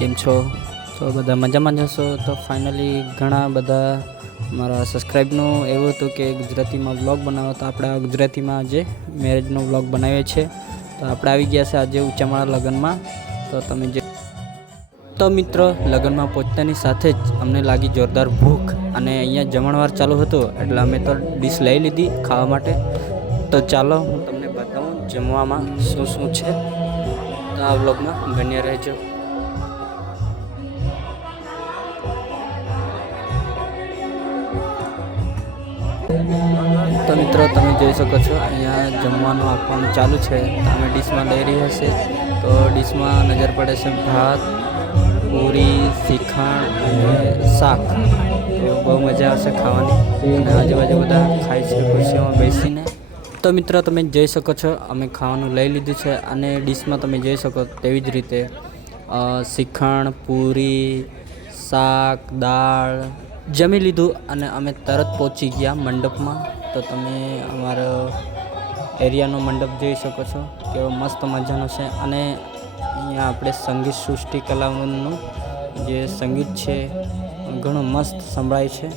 કેમ છો? તો બધા મજામાં જ હશો. તો ફાઇનલી ઘણા બધા મારા સબસ્ક્રાઈબનું એવું હતું કે ગુજરાતીમાં વ્લોગ બનાવો, તો આપણે આ ગુજરાતીમાં આજે મેરેજનો વ્લોગ બનાવીએ છીએ. તો આપણે આવી ગયા છે આજે ઊંચામાળા લગ્નમાં. તો તમે જે તો મિત્રો, લગ્નમાં પહોંચતાની સાથે જ અમને લાગી જોરદાર ભૂખ, અને અહીંયા જમણવાર ચાલુ હતું એટલે અમે તો ડીશ લઈ લીધી ખાવા માટે. તો ચાલો હું તમને બતાવું જમવામાં શું શું છે. તો આ વ્લોગમાં બન્યા રહેજો. તો મિત્રો, તમે જોઈ શકો છો અહીંયા જમવાનું આપવાનું ચાલુ છે. તો અમે ડીશમાં લઈ રહ્યા છે. તો ડીશમાં નજર પડે છે ભાત, પૂરી, શ્રીખંડ અને શાક. તો બહુ મજા આવશે ખાવાની, અને આજુબાજુ બધા ખાય છે ખુરશીઓમાં બેસીને. તો મિત્રો, તમે જોઈ શકો છો અમે ખાવાનું લઈ લીધું છે, અને ડીશમાં તમે જોઈ શકો તેવી જ રીતે શ્રીખંડ, પૂરી, શાક, દાળ જમી લીધું, અને અમે તરત પહોંચી ગયા મંડપમાં. તો તમે અમારો એરિયાનો મંડપ જોઈ શકો છો, કેવો મસ્ત મજાનો છે. અને અહીંયા આપણે સંગીત સૃષ્ટિ કલાઓનું જે સંગીત છે ઘણું મસ્ત સંભળાય છે.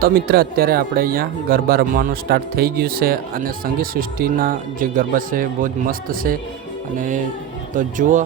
તો મિત્ર, અત્યારે આપણે અહીંયા ગરબા રમવાનું સ્ટાર્ટ થઈ ગયું છે, અને સંગીત સૃષ્ટિના જે ગરબા છે બહુ જ મસ્ત છે. અને તો જુઓ.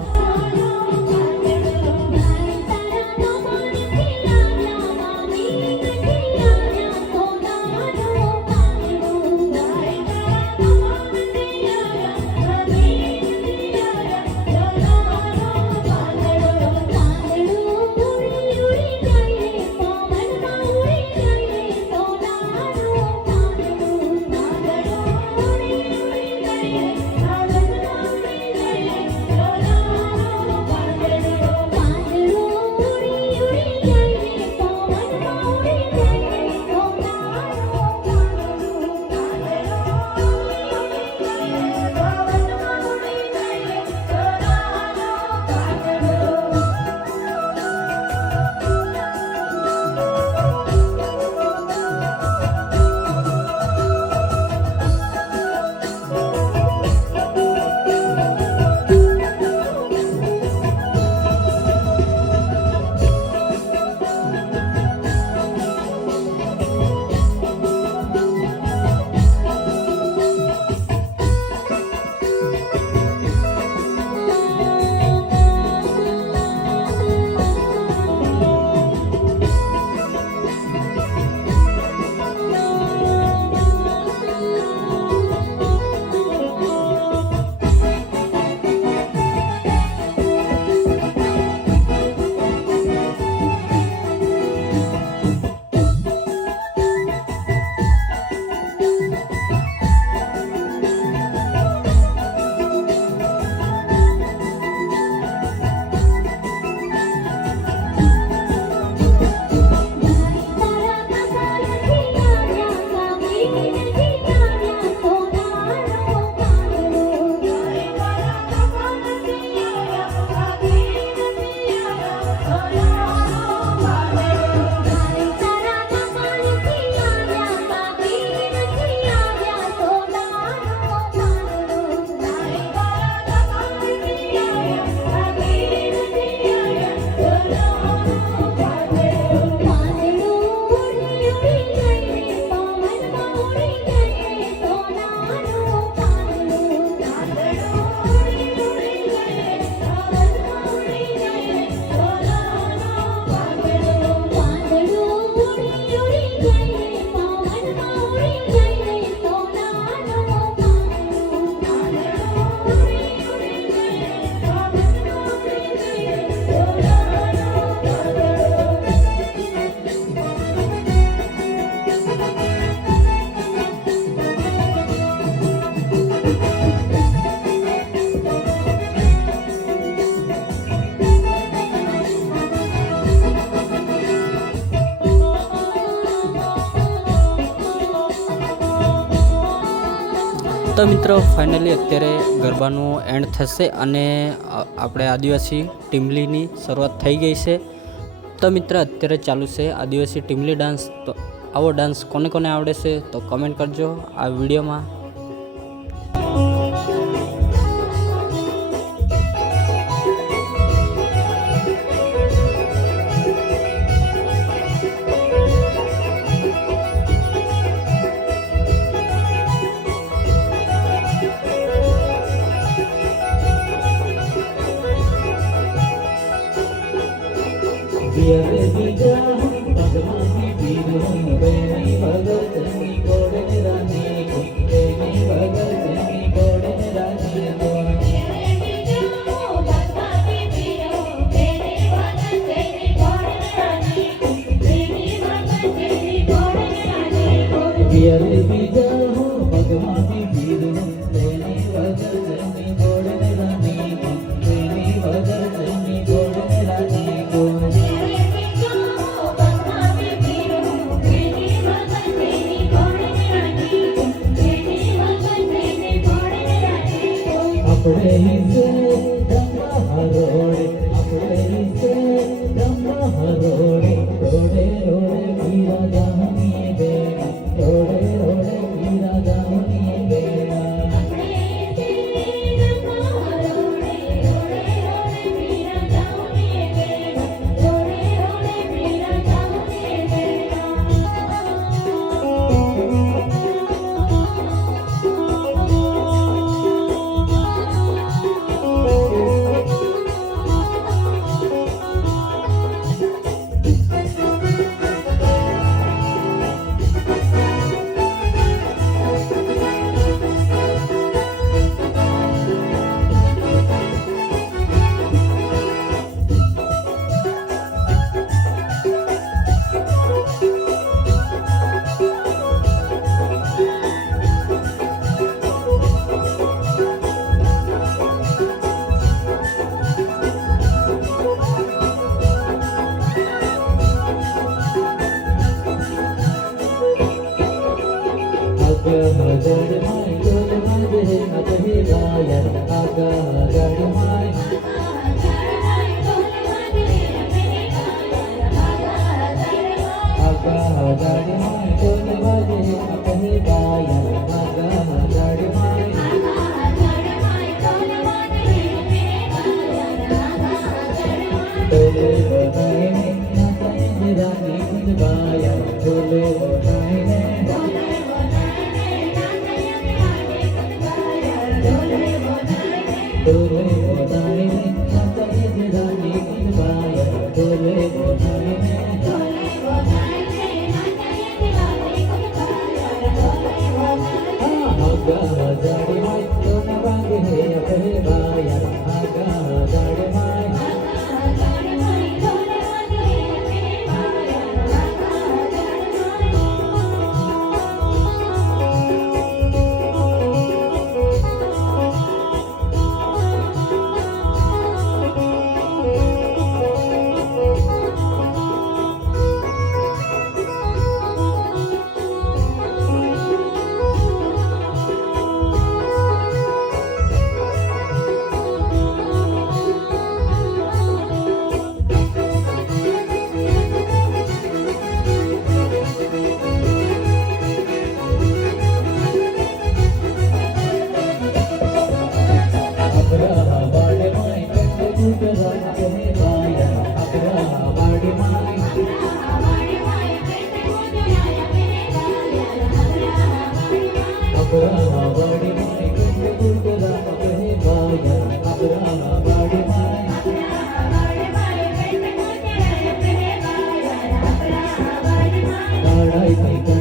તો મિત્રો ફાઇનલી અત્યારે ગરબાનું એન્ડ થશે અને આપણે આદિવાસી ટીમલીની શરૂઆત થઈ ગઈ છે. તો મિત્ર અત્યારે ચાલુ છે આદિવાસી ટીમલી ડાન્સ. તો આવો ડાન્સ કોને કોને આવડે છે તો કમેન્ટ કરજો આ વિડીયોમાં. Bye.